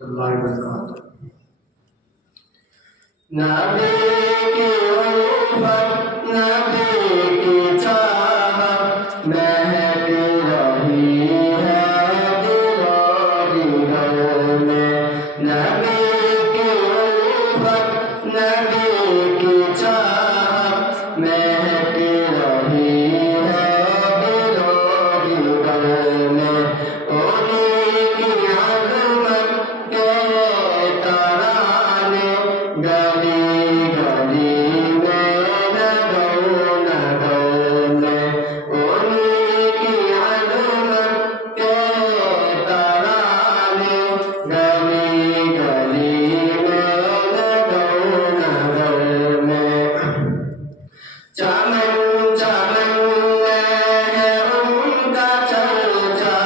اللہ وبرکاتہ۔ نبی کی الفت، نبی کی چاہت مہک رہی ہے دل و جگر میں۔ نبی کی الفت، نبی کی چاہت مہک رہی ہے دل و جگر میں۔ انہیں کی عظمت کے ترانے گلی گلی میں نگر نگر میں۔ انہیں کی عظمت کے ترانے گلی گلی میں نگر نگر میں۔ چمن چمن میں ہے ان کا چرچا،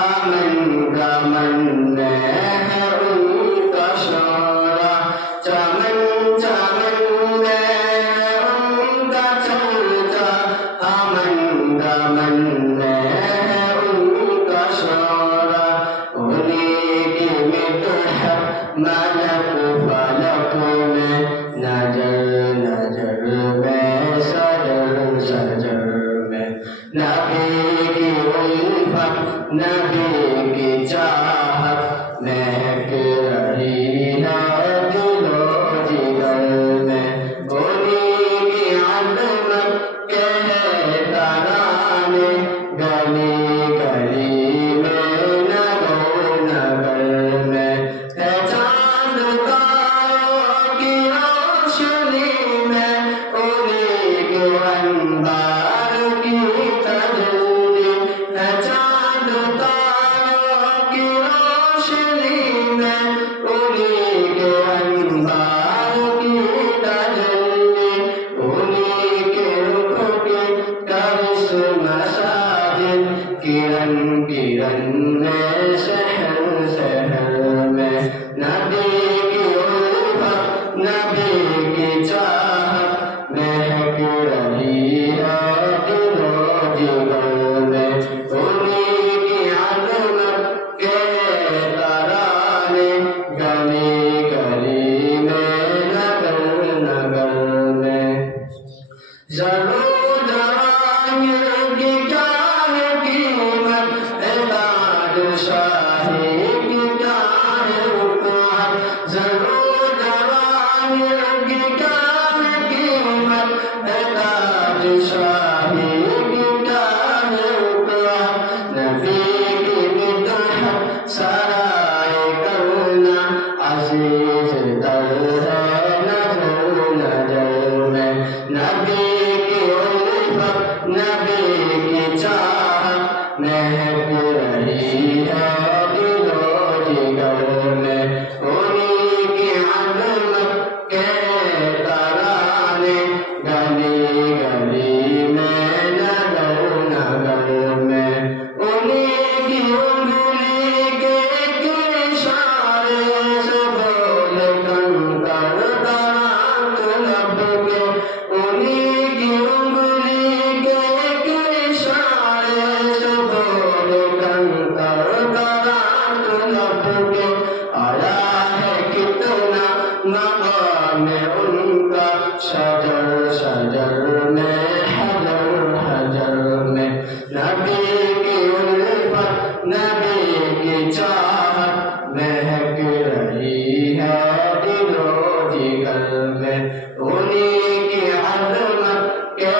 امن کا من میں ہے ان کا شورا۔ چمن چمن میں ہے ان کا چرچا، امن کا من میں ہے ان کا شورا۔ انہیں کی مدحت ملک فلک میں، نظر نظر میں سجر سجر میں۔ نبی کی الفت، نبی کی چاہت مہک رہی ہے دل و جگر میں۔ انہیں کی عظمت کے ترانے گلی گلی میں نگر نگر میں۔ ہے چاند تاروں کی روشنی میں انہیں کے انوار کی تجلی۔ ہے چاند تاروں کی روشنی میں انہیں کے انوار کی تجلی۔ انہیں کے رخ کے کرشمہ ساجد، کرن کرن میں شہر شہر میں۔ نبی کی الفت، نبی کی چاہت مہک رہی ہے دل و جگر میں۔ انہیں کی عظمت کے ترانے گلی گلی میں نگر نگر میں۔ ضرور جوان کی کیا ہے قیمت، اعداد شاہی کی کیا ہے حکومت۔ ضرور جوان کی کیا ہے قیمت، اعداد شاہی کی کیا ہے حکومت۔ نبی کی مدحت سرائے کرنا عزیز تر ہے نظر نظر میں۔ نبی کی الفت، نبی کی چاہت مہک رہی ہے دل و جگر میں۔ انہیں کی عظمت کے ترانے گلی گلی میں نگر نگر میں۔ انہیں کی انگلی کے ایک اشارے سے بولے کنکر درات لب کے۔ انہیں کی انگلی کے ایک اشارے سے بولے کنکر درات لب کے۔ آیا ہے کتنا مقام ان کا شجر شجر میں، حجر حجر میں۔ نبی کی الفت، نبی کی چاہت مہک رہی ہے دل و جگر میں۔ انہیں کی عظمت کے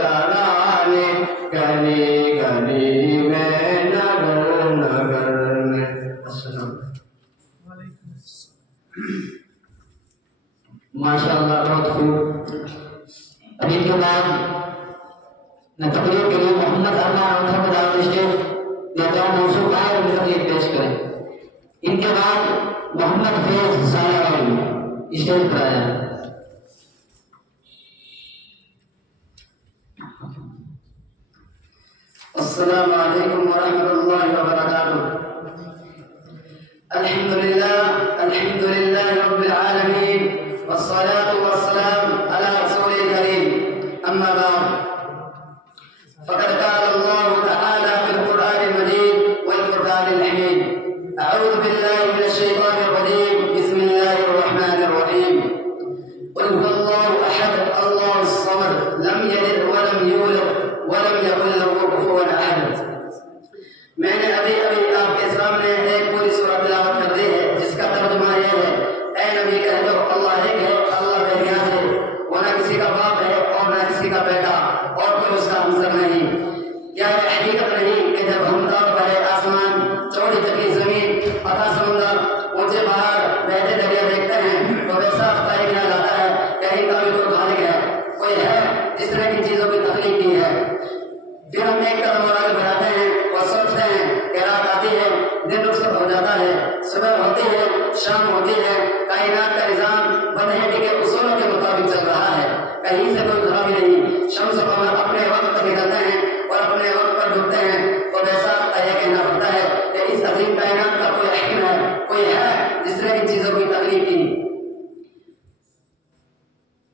ترانے گلی گلی میں نگر نگر میں۔ السلام ماشاء اللہ، بہت خوب۔ ابھی کے بعد میں تقریر کے لیے محمد ارمان اور اسٹیج لیتا ہوں، موضوع آئے اور تقریر پیش کریں۔ ان کے بعد محمد فیض سالہ اسٹیج پر آیا۔ السلام علیکم ورحمۃ اللہ وبرکاتہ۔ الحمد للہ رب العالمین، والصلاة والسلام على رسول الكريم، أما بعد، فقد قال الله تعالى في القرآن المجيد والفرقان الحميد: أعوذ بالله من الشيطان شام ہوتی ہے، کائنات کا نظام بدہٹی کے اصولوں کے مطابق چل رہا ہے، کہیں سے کوئی خرابی نہیں، شمس و قمر اپنے وقت پر نکلتے ہیں اور اپنے وقت پر ڈوبتے ہیں، تو ویسا یہ کہنا پڑتا ہے کہ اس عظیم کائنات کا کوئی حکم ہے، کوئی ہے جس نے ان چیزوں کی تکلیف کی۔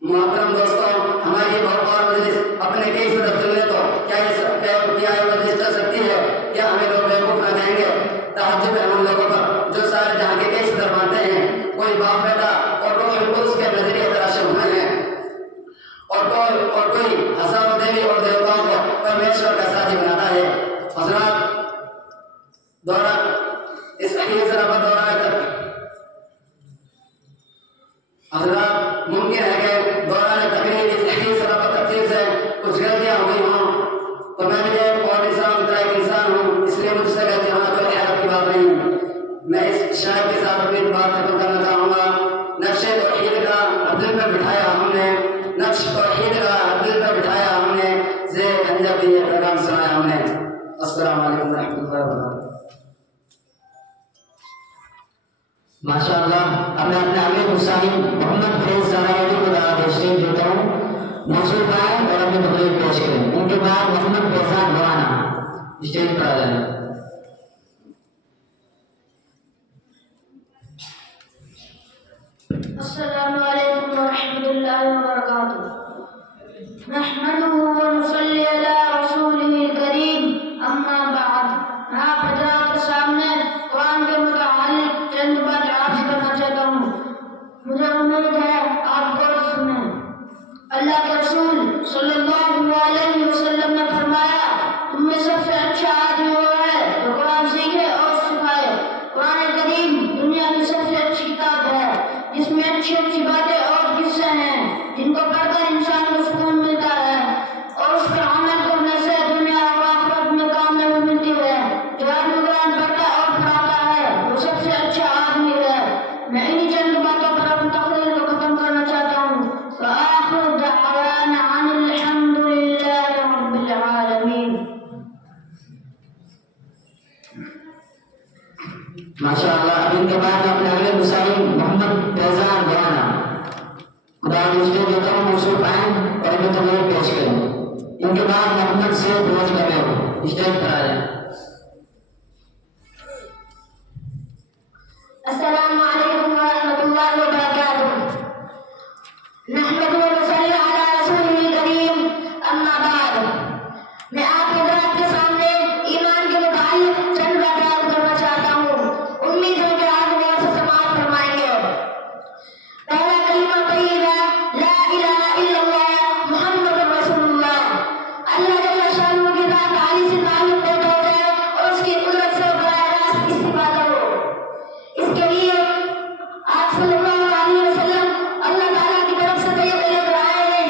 محترم دوستوں، ہماری بہت اور مجلس اپنے کئی صدر چلنے تو کیا یہ مجلس چل سکتی ہے؟ کیا ہمیں لوگ بیوقوف نہ کہیں گے؟ تہجد ہے ہم لوگوں پر جو سارے جہاں کے کئی صدر مانتے ہیں، کوئی باپ بیٹا اور روح القدس کے نظریے تراشے ہوئے ہیں، اور کوئی ہزاروں دیوی اور دیوتاؤں کو پرمیشور کا ساتھی بناتا ہے۔ حضرات، دورہ اس اخیر ذرا پر دورہ حضرات ممکن ہے کہ دوران تقریر اس اخیر ذرا پر تفصیل سے کچھ غلطیاں ہو گئی ہوں، تو میں بھی ایک اور انسان ہوں، اس لیے مجھ سے غلطی ہونا کوئی حیرت کی بات نہیں۔ میں اس شاعر کے ساتھ اپنی بات ختم کرنا چاہوں گا۔ نقش توحید کا دل پر بٹھایا ہم نے، نقش توحید کا دل پر بٹھایا ہم نے، زیر خنجر بھی یہ پیغام سنایا ہم نے۔ السلام علیکم ورحمۃ اللہ وبرکاتہ۔ ماشاء اللہ، اب میں اپنے امیر حسین محمد فیض زانیاری کو دعوت تشریف دیتا ہوں، موصول پائیں اور اپنی تقریر پیش کریں۔ ان کے بعد محمد فیضان گوانا اسٹیج پر آ جائیں۔ السلام علیکم ورحمۃ اللہ وبرکاتہ۔ نحمده ونصلی علی رسولہ الکریم، اما بعد۔ آپ حضرات کے سامنے قرآن کے متعلق چند بات عرض کرنا چاہتا ہوں، مجھے امید ہے آپ غور سے سنیں۔ اللہ کے رسول صلی اللہ علیہ وسلم نے فرمایا، تم میں سب سے اچھا آدمی وہ ہے جو قرآن سیکھے اور سکھائے۔ قرآن کریم دنیا کی سب سے اچھی کتاب ہے، جس میں اچھی اچھی باتیں اور قصے ہیں جن کو پڑھ کر انسان کو سکون ملتا ہے اور اس پر عمل کرنے سے دنیا اور آخرت میں کامیابی ملتی ہے۔ جو آدمی قرآن پڑھتا اور پڑھاتا ہے وہ سب سے اچھا آدمی ہے۔ میں انہی چند باتوں پر اپنی تقریر کو ختم کرنا چاہتا ہوں۔ فآخر دعوانا ان الحمد للہ رب العالمین۔ ماشاء اللہ، اب ان کے بعد اپنے امیر حسین محمد فیضان گوانا خدا اسٹیج دیتا ہوں، موصول پائیں اور اپنی تقریر پیش کریں۔ ان کے بعد محمد سید روز کریں، اسٹیج پر آ جائیں۔ السلام علیکم ورحمۃ اللہ وبرکاتہ۔ نحمد ونصلی علی رسولہ الکریم، اما بعد۔ میں آپ حضرات کے سامنے ایمان کے متعلق چند باتیں عرض کرنا چاہتا ہوں، امید ہے کہ آپ غور سے سماعت فرمائیں گے۔ پہلا کلمہ طیبہ لا الہ الا اللہ محمد رسول اللہ۔ اللہ جل شانہ کی ذات عالی سے تعلق پیدا ہو جائے اور اس کی قدرت سے براہ راست استفادہ ہو۔ اس کے لیے آپ صلی اللہ علیہ وسلم اللہ تعالیٰ کی طرف سے طریقے لے کر آئے ہیں۔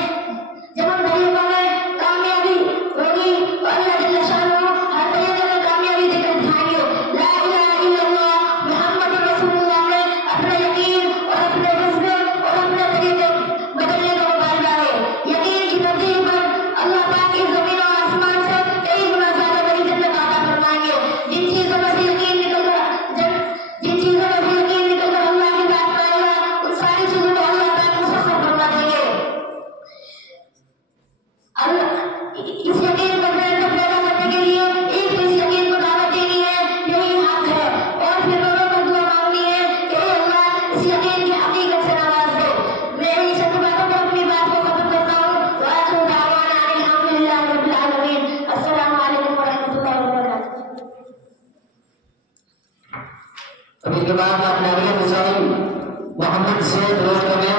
جب ہم طریقوں میں کامیابی ہوگی تو اللہ جل شانہ ہر طریقے میں کامیابی دے کر دکھائیں گے۔ لا الہ الا اللہ محمد رسول اللہ میں اپنے یقین اور اپنے جذبے اور اپنے طریقے بدلنے کا مطالبہ ہے۔ یقین کی تبدیل پر اللہ پاک اس زمین و آسمان سے کئی گنا زیادہ بڑی جنت عطا فرمائیں گے۔ جن چیزوں میں سے یقین نکل کر اللہ کی بات پائے گا، ان ساری چیزوں کو اللہ پاک مسخر فرما دیں گے۔ اس یقین کو پیدا کرنے کے لیے ایک تو اس یقین کو دعوت دینی ہے، یہی حق ہے، اور پھر دونوں کو دعا مانگنی ہے کہ اے اللہ اس یقین کی حقیقت سے نواز دے۔ میں ان چند باتوں پر اپنی بات کو ختم کرتا ہوں۔ وآخر دعوانا ان الحمد للہ رب العالمین۔ السلام علیکم ورحمۃ اللہ وبرکاتہ۔ اب ان کے بعد اپنے امیر حسین محمد سید روز کریں